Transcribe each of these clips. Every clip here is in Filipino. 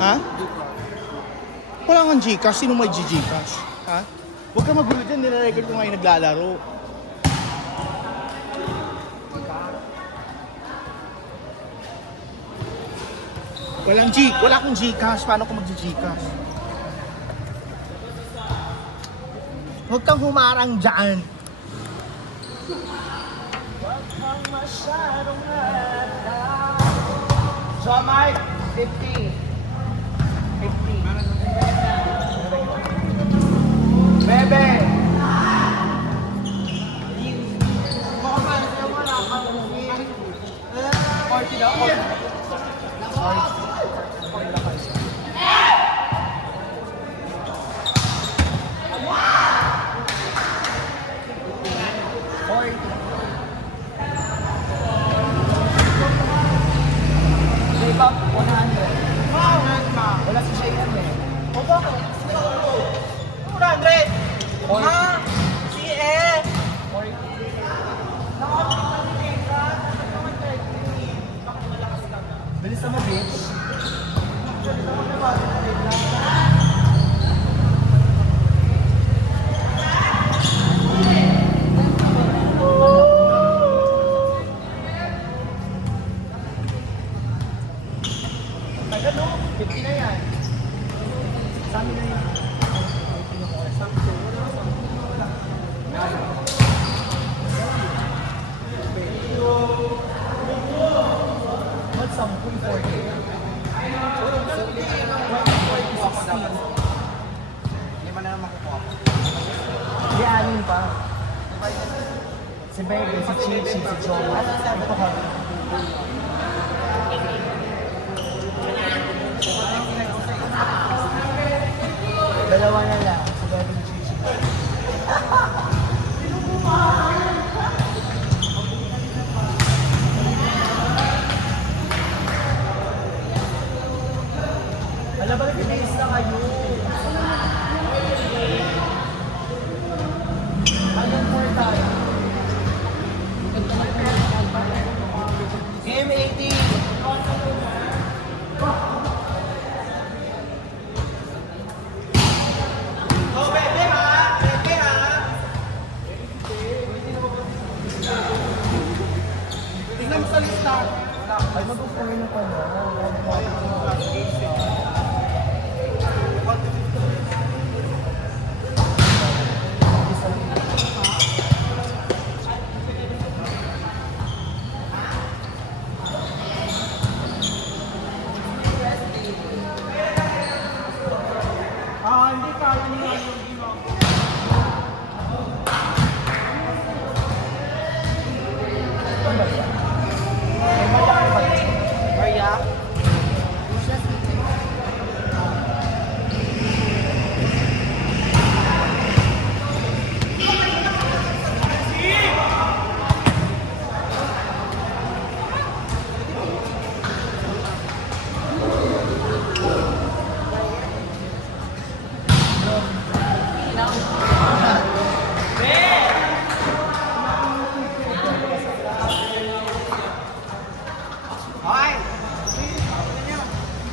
Ha? Wala kang Gcash. Sino may Gcash? Ha? Huwag ka magulo dyan. Nire-record ko ngayon naglalaro. Wala akong Gcash. Paano ko mag-Gcash? Huwag kang humarang dyan. Huwag kang masyadong handa. So, Mike, 50. 50. Bebe! Mukhang wala kang 40 daw. Sorry. Bob, 100. Wala si Shayan eh. O bakit? 200! Ha? Si E! 40. Bilis naman, bitch. Ano? 50 na yan. Sa amin na yan. What's some 40? Lima na naman kukuha ko. Hindi, anin pa. Si Bebe, si Chichi, si Joe. Ito ka. Dalawa na lang. Si Bebe ni Chichi. Alam ba, nag-base na kayo. Ayun po tayo. Game 18. Tignan mo sa lista. Ay, mag-upay na pa na. Hindi kaya niya yung ginawa. Maria?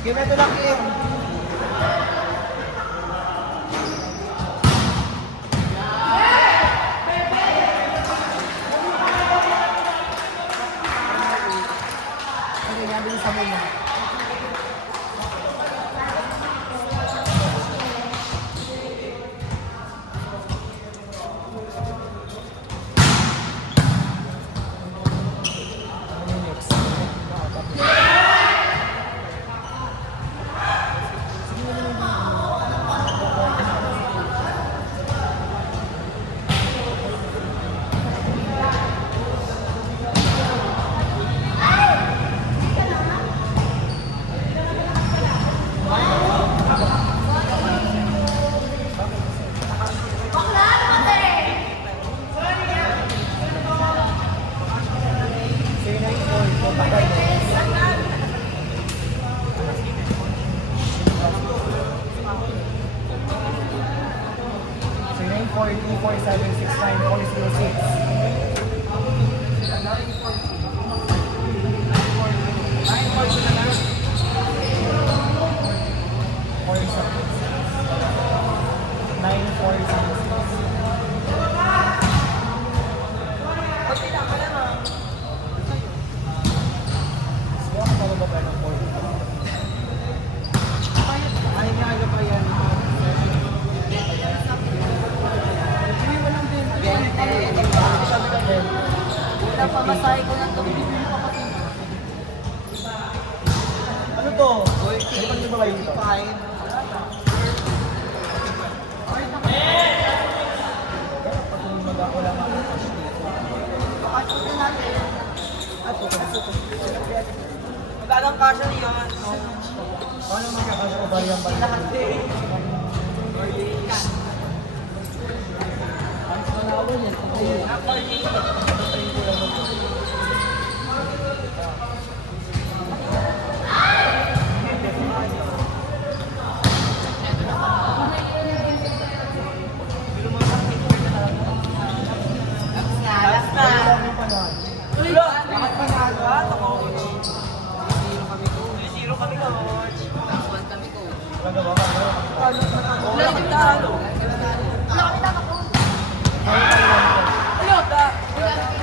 Give me the lock in. Okay, nabili sa muna. dito. Lipat nyo ba kayo dito? Patuloy mag-wala mga cash dito. Magandang kasya niyan. Paano magkakasya ko ba yung balik? Last na. Ulo! Bakit panalo? Zero kami, coach. Nagawa ka mo. Wala kami talo. Wala kami talo. Wala.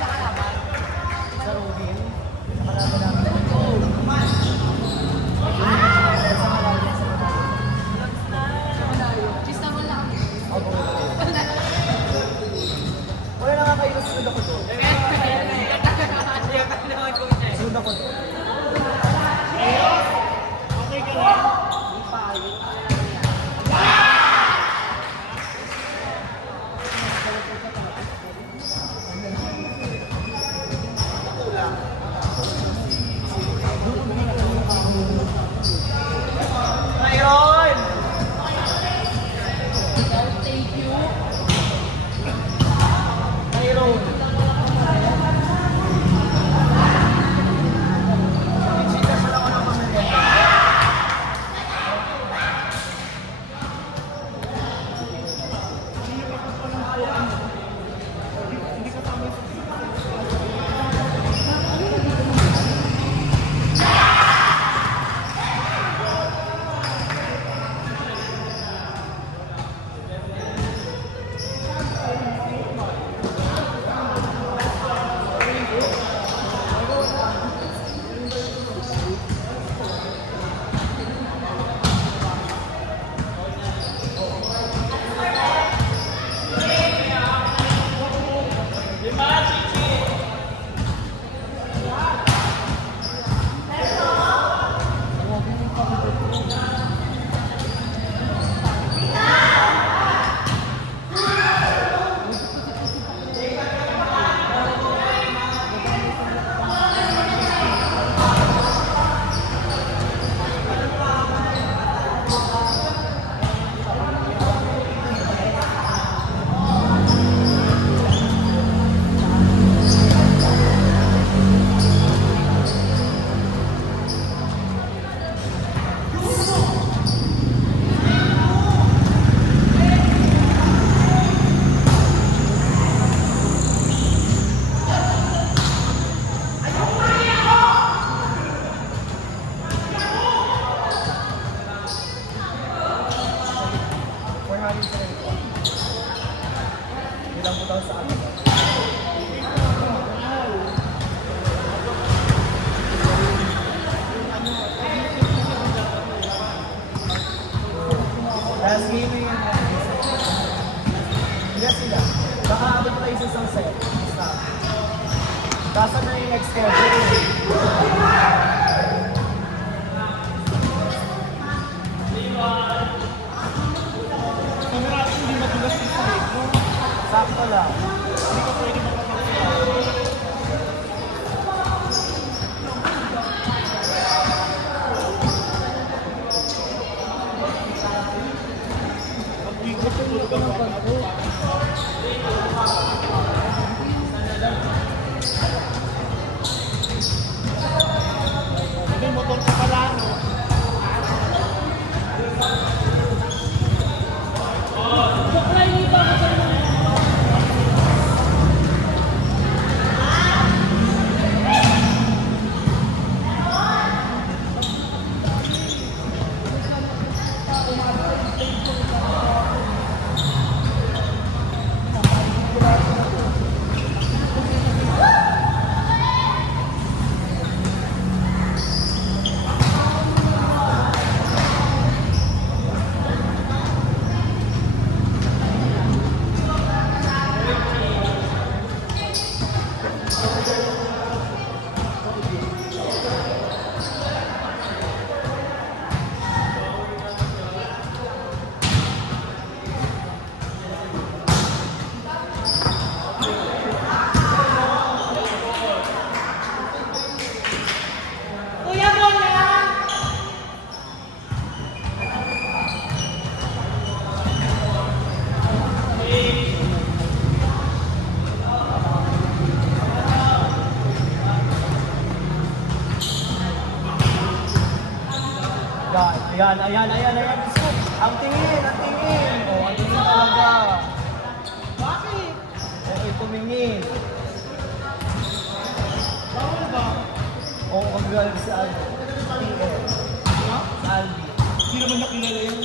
Ayan, ayan, ayan, ayan. Ang tingin, ang tingin. Oh, ang tingin talaga. Bakit? Okay, tumingin. Bawal ba? Oo, mag-galing si Albi. PM. Ha? Si Albi. Hindi naman nakilala yun.